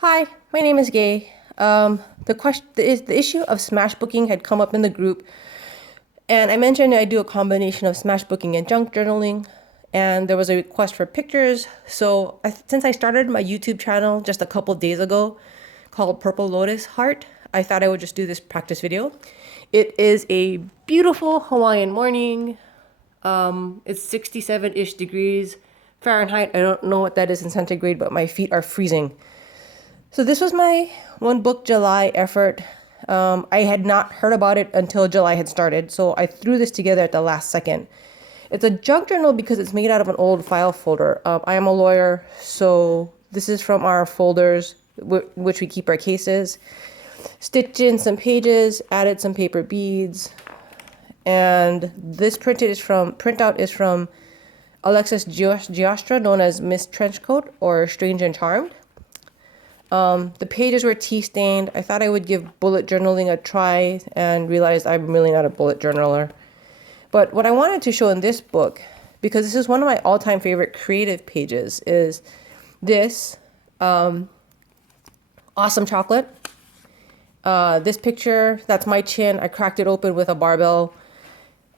Hi, my name is Gay. The issue of smashbooking had come up in the group, and I mentioned I do a combination of smashbooking and junk journaling, and there was a request for pictures. So since I started my YouTube channel just a couple days ago, called Purple Lotus Heart, I thought I would just do this practice video. It is a beautiful Hawaiian morning. It's 67-ish degrees Fahrenheit. I don't know what that is in centigrade, but my feet are freezing. So this was my one book July effort. I had not heard about it until July had started, so I threw this together at the last second. It's a junk journal because it's made out of an old file folder. I am a lawyer, so this is from our folders, which we keep our cases. Stitched in some pages, added some paper beads, and this printout is from Alexis Giostra, known as Miss Trenchcoat or Strange and Charmed. The pages were tea stained. I thought I would give bullet journaling a try and realized I'm really not a bullet journaler. But what I wanted to show in this book, because this is one of my all-time favorite creative pages, is this awesome chocolate. This picture, that's my chin. I cracked it open with a barbell.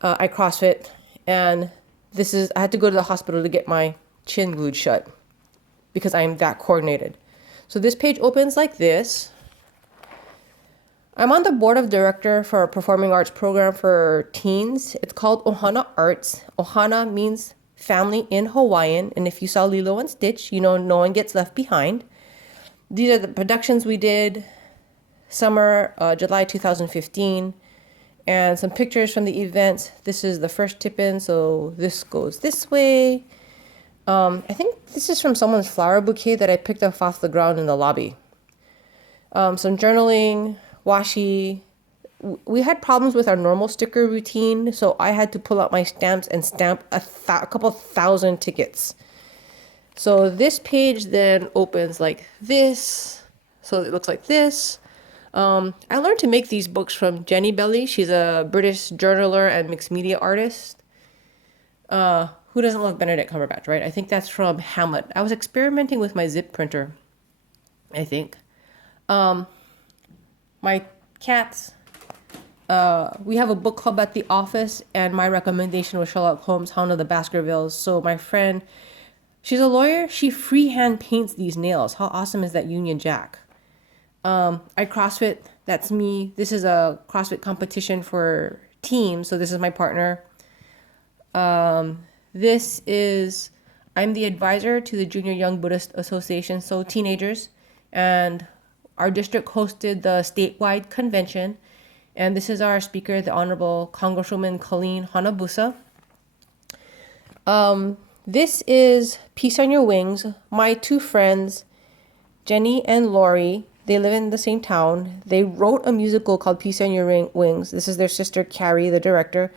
I CrossFit. And I had to go to the hospital to get my chin glued shut because I'm that coordinated. So this page opens like this. I'm on the board of director for a performing arts program for teens. It's called Ohana Arts. Ohana means family in Hawaiian. And if you saw Lilo and Stitch, you know no one gets left behind. These are the productions we did summer, July 2015. And some pictures from the event. This is the first tip-in, so this goes this way. I think this is from someone's flower bouquet that I picked up off the ground in the lobby. Some journaling, washi. We had problems with our normal sticker routine, so I had to pull out my stamps and stamp a couple thousand tickets. So this page then opens like this. So it looks like this. I learned to make these books from Jenny Belly. She's a British journaler and mixed media artist. Who doesn't love Benedict Cumberbatch, right? I think that's from Hamlet. I was experimenting with my zip printer, I think. My cats. We have a book club at the office, and my recommendation was Sherlock Holmes, Hound of the Baskervilles. So my friend, she's a lawyer. She freehand paints these nails. How awesome is that Union Jack? I CrossFit. That's me. This is a CrossFit competition for teams. So this is my partner. I'm the advisor to the Junior Young Buddhist Association, so teenagers, and our district hosted the statewide convention, and this is our speaker, the Honorable Congresswoman Colleen Hanabusa. This is Peace on Your Wings. My two friends, Jenny and Lori, they live in the same town. They wrote a musical called Peace on Your Wings. This is their sister, Carrie, the director.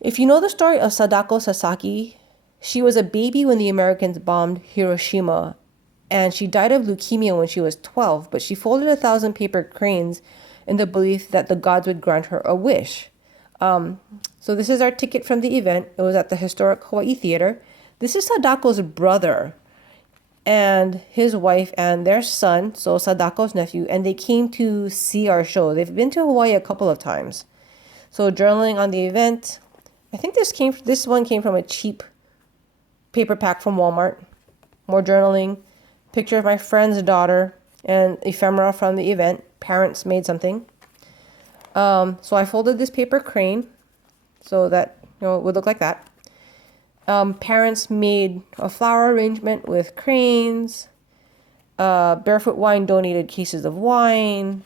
If you know the story of Sadako Sasaki, she was a baby when the Americans bombed Hiroshima, and she died of leukemia when she was 12, but she folded 1,000 paper cranes in the belief that the gods would grant her a wish. So this is our ticket from the event. It was at the historic Hawaii Theater. This is Sadako's brother and his wife and their son, so Sadako's nephew, and they came to see our show. They've been to Hawaii a couple of times. So journaling on the event. I think this one came from a cheap paper pack from Walmart. More journaling, picture of my friend's daughter, and ephemera from the event. Parents made something. So I folded this paper crane so that it would look like that. Parents made a flower arrangement with cranes. Barefoot Wine donated cases of wine.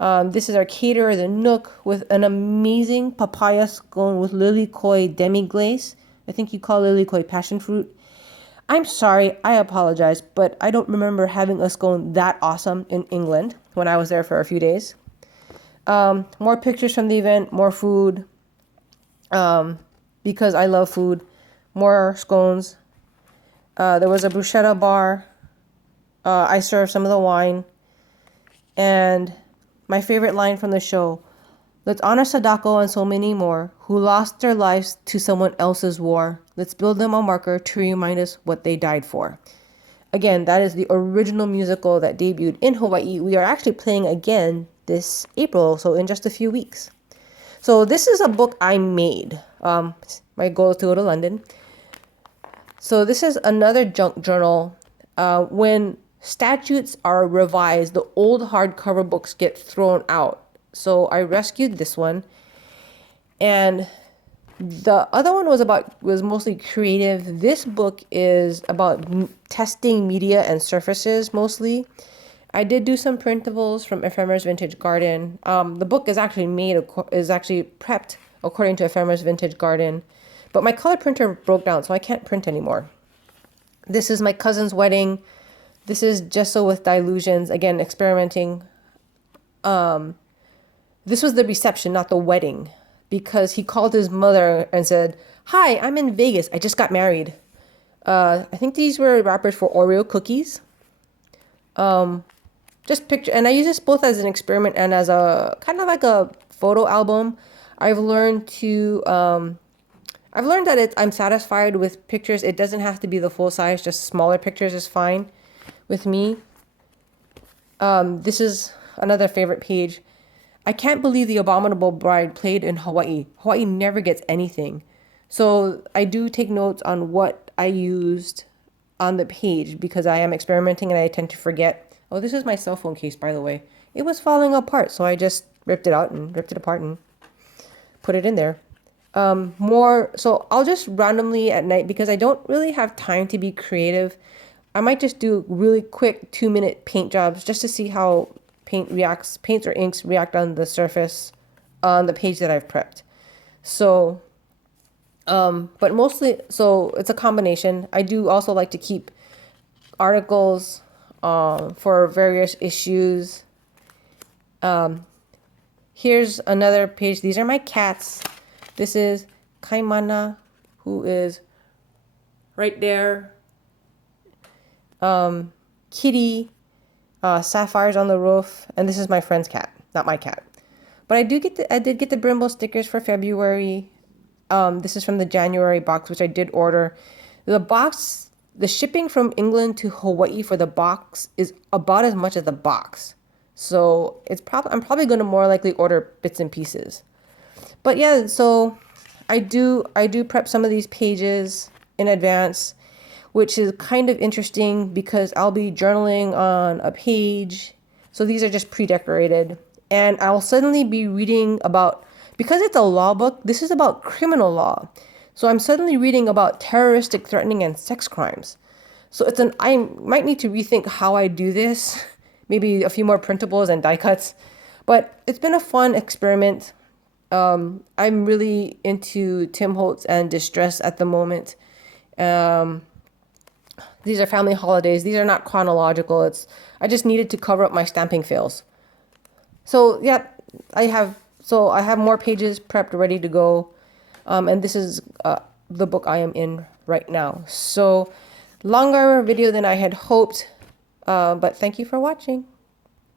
This is our caterer, the Nook, with an amazing papaya scone with lilikoi demi-glace. I think you call lilikoi passion fruit. I'm sorry, I apologize, but I don't remember having a scone that awesome in England when I was there for a few days. More pictures from the event, more food, because I love food. More scones. There was a bruschetta bar. I served some of the wine. And my favorite line from the show, let's honor Sadako and so many more who lost their lives to someone else's war. Let's build them a marker to remind us what they died for. Again, that is the original musical that debuted in Hawaii. We are actually playing again this April, so in just a few weeks. So this is a book I made. My goal is to go to London. So this is another junk journal. When statutes are revised, the old hardcover books get thrown out. So I rescued this one. And the other one was mostly creative. This book is about testing media and surfaces mostly. I did do some printables from Ephemer's Vintage Garden. The book is actually prepped according to Ephemer's Vintage Garden, but my color printer broke down, so I can't print anymore. This is my cousin's wedding. This is gesso with dilutions. Again, experimenting. This was the reception, not the wedding, because he called his mother and said, "Hi, I'm in Vegas. I just got married." I think these were wrappers for Oreo cookies. Just picture, and I use this both as an experiment and as a kind of like a photo album. I've learned that I'm satisfied with pictures. It doesn't have to be the full size, just smaller pictures is fine with me. This is another favorite page. I can't believe the Abominable Bride played in Hawaii. Hawaii never gets anything. So I do take notes on what I used on the page because I am experimenting and I tend to forget. Oh, this is my cell phone case, by the way. It was falling apart, so I just ripped it out and ripped it apart and put it in there. So I'll just randomly at night, because I don't really have time to be creative, I might just do really quick 2-minute paint jobs just to see how paints or inks react on the surface on the page that I've prepped. So, but mostly, so it's a combination. I do also like to keep articles for various issues. Here's another page. These are my cats. This is Kaimana, who is right there. Kitty, Sapphire's on the roof, and this is my friend's cat, not my cat. But I did get the Brimble stickers for February. This is from the January box, which I did order. The shipping from England to Hawaii for the box is about as much as the box. So I'm probably going to more likely order bits and pieces. But yeah, so I do prep some of these pages in advance, which is kind of interesting because I'll be journaling on a page. So these are just pre-decorated. And I'll suddenly be reading about, because it's a law book, this is about criminal law. So I'm suddenly reading about terroristic threatening and sex crimes. So I might need to rethink how I do this. Maybe a few more printables and die cuts. But it's been a fun experiment. I'm really into Tim Holtz and distress at the moment. These are family holidays. These are not chronological. I just needed to cover up my stamping fails. So yeah, I have more pages prepped, ready to go. And this is the book I am in right now. So longer video than I had hoped, but thank you for watching.